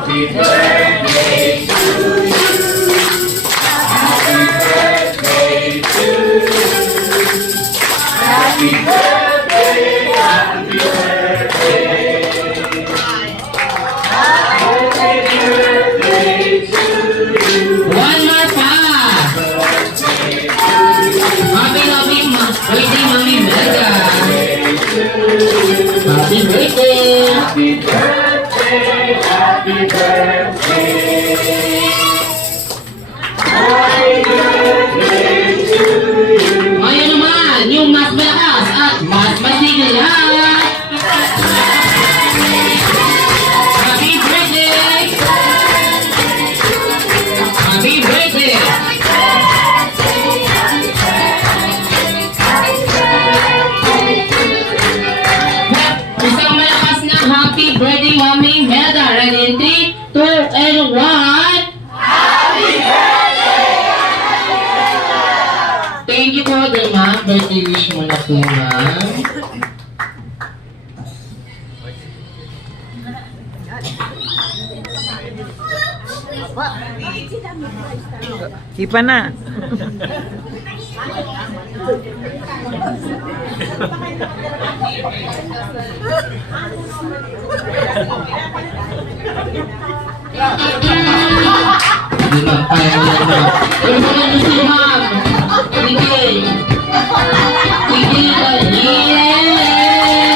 Happy birthday to you. Happy birthday to you. Happy birthday, happy birthday. Happy birthday to you. One more pa! Happy birthday, Mami Mega! Happy birthday! Happy birthday, happy birthday. Happy birthday to you. Ngayon naman, yung mas malakas at mas masigil lahat! Happy birthday! Happy birthday! Isang malakas na happy birthday, Mami Mega! Ready in 3, 2, and 1! Thank you po, the ma'am. Birthday wish mo na po, ma'am. Ipa na. Hindi ma'am, kaya mo lang, ma'am. Pero sa mga gusto, ma'am. Sige. Sige,